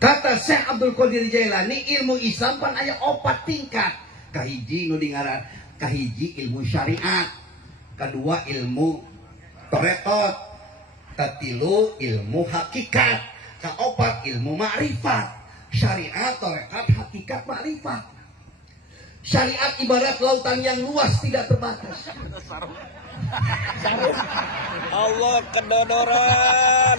Kata Syekh Abdul Qadir Jailani, ilmu Islam pan aya 4 tingkat. Kahiji nu dingaran kahiji ilmu syariat, kedua ilmu torekot, katilu ilmu hakikat, kaopat ilmu ma'rifat. Syariat, torekat, hakikat, ma'rifat. Syariat ibarat lautan yang luas tidak terbatas. Allah kedodoran.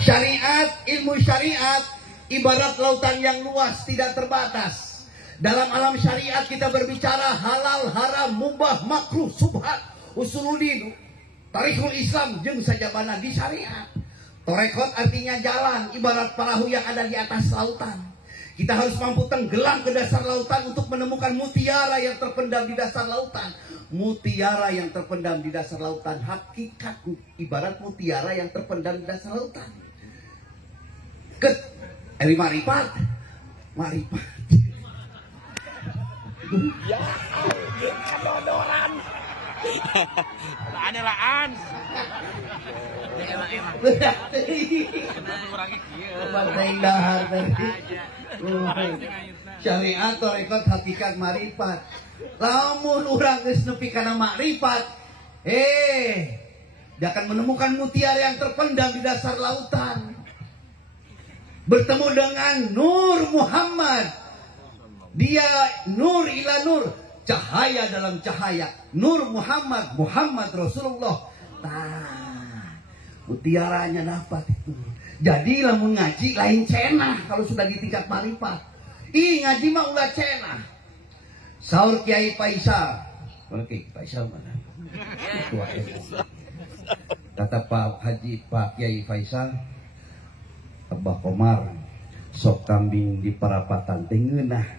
Syariat, ilmu syariat ibarat lautan yang luas tidak terbatas. Dalam alam syariat kita berbicara halal, haram, mubah, makruh, subhat, usuluddin, tarikhul Islam, jeung sajabana di syariat. Torekot artinya jalan, ibarat perahu yang ada di atas lautan. Kita harus mampu tenggelam ke dasar lautan untuk menemukan mutiara yang terpendam di dasar lautan. Mutiara yang terpendam di dasar lautan, hakikat ibarat mutiara yang terpendam di dasar lautan. Marifat. Ya, kedodoran. Ada laan. Syariat, torekot, hakikat, marifat. Lamun urang geus nepi kana makrifat, dia akan menemukan mutiara yang terpendam di dasar lautan. Bertemu dengan Nur Muhammad. Dia nur ila nur, cahaya dalam cahaya. Nur Muhammad, Muhammad Rasulullah. Nah, mutiaranya dapat itu. Jadi lamun ngaji lain cenah kalau sudah di tingkat marifat. Ngaji mah ulah cenah. Saur Kiai Faisal. Oke, Faisal mana? Kata Pak Haji Pak Kiai Faisal, Abah Komar, sok kambing di parapatan teh ngeunah.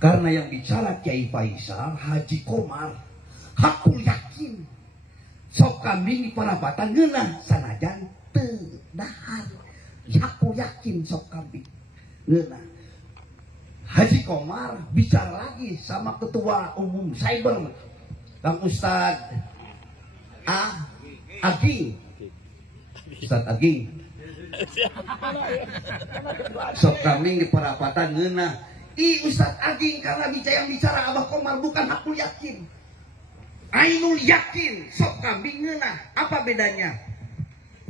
Karena yang bicara Kiai Faisal, Haji Komar, hakul yakin sok kambing di parapatan ngeunah sanajan teu dahar. Hakul yakin sok kambing ngeunah. Haji Komar bicara lagi sama ketua umum Cyber, Kang Ustad Aging. Ustad Aging. Sok kambing di parapatan ngeunah. Ustad Aging karena yang bicara Abah Komar bukan hakul yakin. Ainul yakin sok kambing ngeunah. Apa bedanya?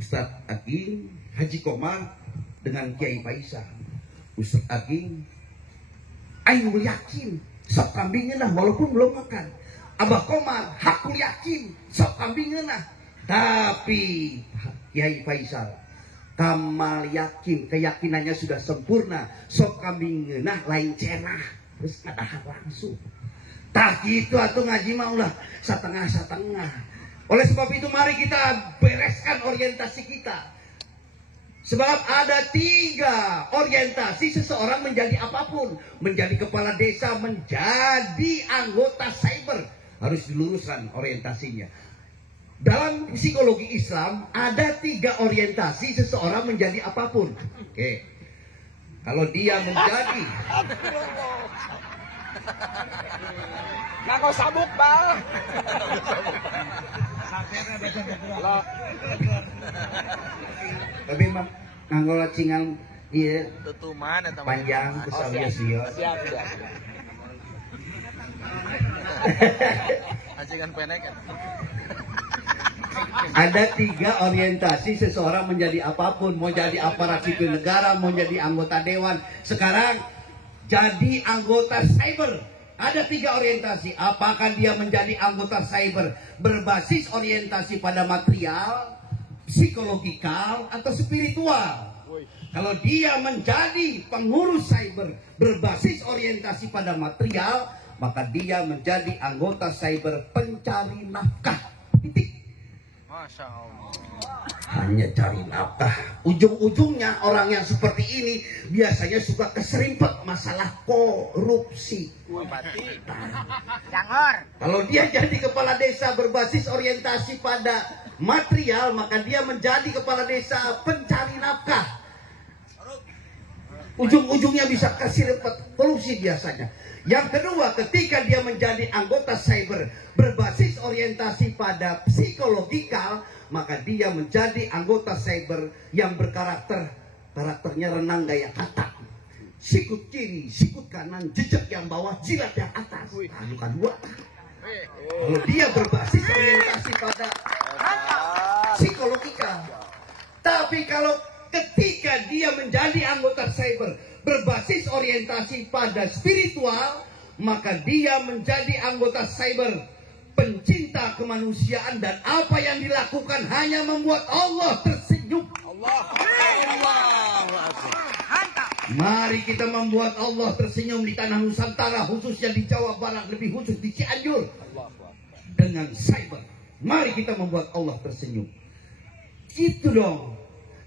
Ustad Aging, Haji Komar dengan Kiai Faisal. Ustad Aging ainul yakin sok kambing ngeunah walaupun belum makan. Abah Komar hakul yakin sok kambing ngeunah. Tapi Kiai Faisal kamal yakin, keyakinannya sudah sempurna, sok kambing ngeunah lain cenah, terus ada langsung. Tah gitu atuh ngaji mah ulah satengah-satengah. Oleh sebab itu mari kita bereskan orientasi kita. Sebab ada 3 orientasi seseorang menjadi apapun. Menjadi kepala desa, menjadi anggota cyber. Harus diluruskan orientasinya. Dalam psikologi Islam ada 3 orientasi seseorang menjadi apapun. Oke. Kalau dia menjadi Ngaku sabuk, Bang. tapi mah nganggo lacingan ieu Tutuman eta panjang geus sieun. Siap. Acingan pendek eta. Ada 3 orientasi seseorang menjadi apapun. Mau jadi aparat sipil negara, mau jadi anggota dewan. Sekarang jadi anggota cyber. Ada 3 orientasi. Apakah dia menjadi anggota cyber berbasis orientasi pada material, psikologikal, atau spiritual? Kalau dia menjadi pengurus cyber berbasis orientasi pada material, maka dia menjadi anggota cyber pencari nafkah. Titik. Masya Allah. Hanya cari nafkah. Ujung-ujungnya orang yang seperti ini biasanya suka keserimpet masalah korupsi. Kalau dia jadi kepala desa berbasis orientasi pada material, maka dia menjadi kepala desa pencari nafkah. Ujung-ujungnya bisa keserimpet korupsi biasanya. Yang kedua, ketika dia menjadi anggota cyber berbasis orientasi pada psikologikal, maka dia menjadi anggota cyber yang karakternya renang gaya katak. Sikut kiri, sikut kanan, jejak yang bawah, jilat yang atas. Nah, luka dua. Kalau dia berbasis orientasi pada psikologika. Tapi kalau ketika dia menjadi anggota cyber berbasis orientasi pada spiritual, maka dia menjadi anggota cyber pencinta kemanusiaan, dan apa yang dilakukan hanya membuat Allah tersenyum. Mari kita membuat Allah tersenyum di tanah Nusantara, khususnya di Jawa Barat, lebih khusus di Cianjur, dengan cyber. Mari kita membuat Allah tersenyum. Gitu dong.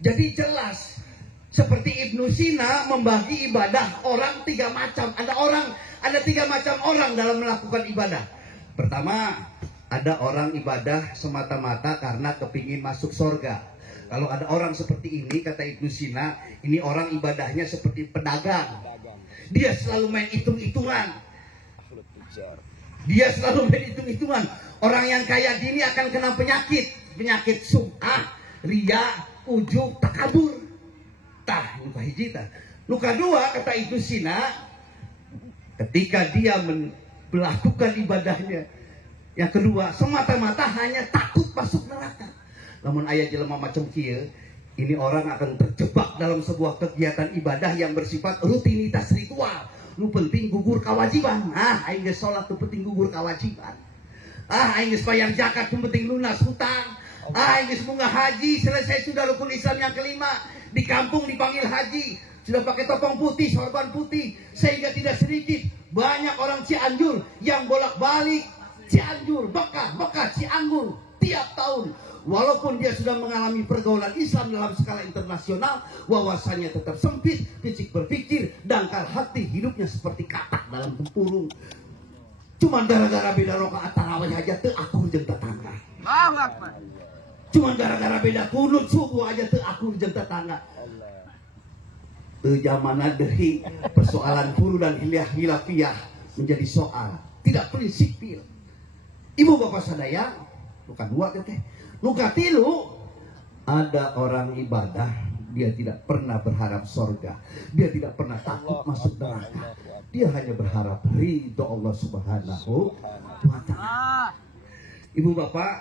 Jadi jelas, seperti Ibnu Sina membagi ibadah orang 3 macam. Ada 3 macam orang dalam melakukan ibadah. Pertama, ada orang ibadah semata-mata karena kepingin masuk surga. Kalau ada orang seperti ini, kata Ibnu Sina, ini orang ibadahnya seperti pedagang. Dia selalu main hitung-hitungan. Orang yang kayak gini akan kena penyakit sum'ah, riya, ujub, takabur. Tah, luka hiji tah. Luka dua, kata Ibnu Sina, ketika dia melakukan ibadahnya yang kedua semata-mata hanya takut masuk neraka. Namun ayat jelema macam kieu, ini orang akan terjebak dalam sebuah kegiatan ibadah yang bersifat rutinitas ritual. Nu penting gugur kewajiban. Aing geus salat nu penting gugur kewajiban. Aing geus bayar zakat nu penting lunas hutang. Aing geus munggah haji, selesai sudah rukun Islam yang kelima. Di kampung dipanggil haji, sudah pakai topeng putih, sorban putih, sehingga tidak sedikit banyak orang Cianjur yang bolak-balik Cianjur, Bekah, Cianjur tiap tahun. Walaupun dia sudah mengalami pergaulan Islam dalam skala internasional, wawasannya tetap sempit, picik berpikir, dangkal hati, hidupnya seperti katak dalam tempurung. Cuman gara-gara beda rakaat tarawih aja teu akur jeung tetangga. Cuman gara-gara beda kunut subuh aja teu akur jeung tetangga. Teu zamana deui persoalan furu dan hilafiyah menjadi soal tidak prinsipil. Ibu bapak sadaya, luka dua teh. Luka tilu, ada orang ibadah, dia tidak pernah berharap sorga, dia tidak pernah takut masuk neraka, dia hanya berharap ridho Allah Subhanahu wa Ta'ala. Ibu bapak,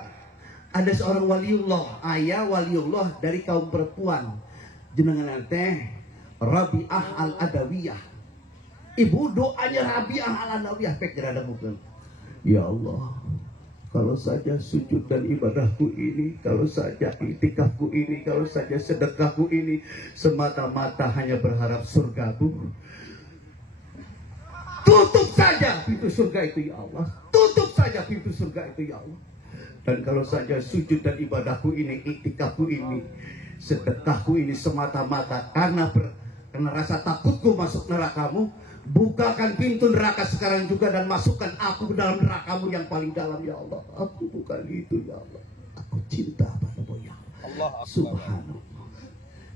ada seorang waliullah, ayah waliullah dari kaum perempuan, jenengan teh Rabi'ah al-Adawiyah. Ibu doanya Rabi'ah al-Adawiyah pek gerada mungkin. Ya Allah, kalau saja sujud dan ibadahku ini, kalau saja iktikafku ini, kalau saja sedekahku ini semata-mata hanya berharap surgamu, tutup saja pintu surga itu ya Allah. Tutup saja pintu surga itu ya Allah. Dan kalau saja sujud dan ibadahku ini, iktikafku ini, sedekahku ini semata-mata karena rasa takutku masuk nerakamu, bukakan pintu neraka sekarang juga dan masukkan aku ke dalam nerakamu yang paling dalam ya Allah. Aku bukan itu ya Allah. Aku cinta padamu ya Allah. Subhanallah.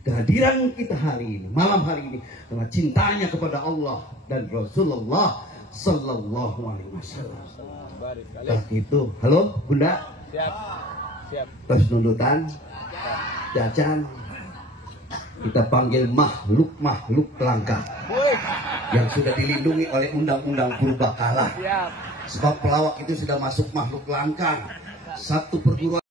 Kehadiran kita hari ini, malam hari ini, karena cintanya kepada Allah dan Rasulullah Sallallahu Alaihi Wasallam. Itu, halo Bunda. Siap. Terus nundutan, jajan. Kita panggil makhluk langka yang sudah dilindungi oleh undang-undang purbakala. Sebab pelawak itu sudah masuk makhluk langka. Satu perguruan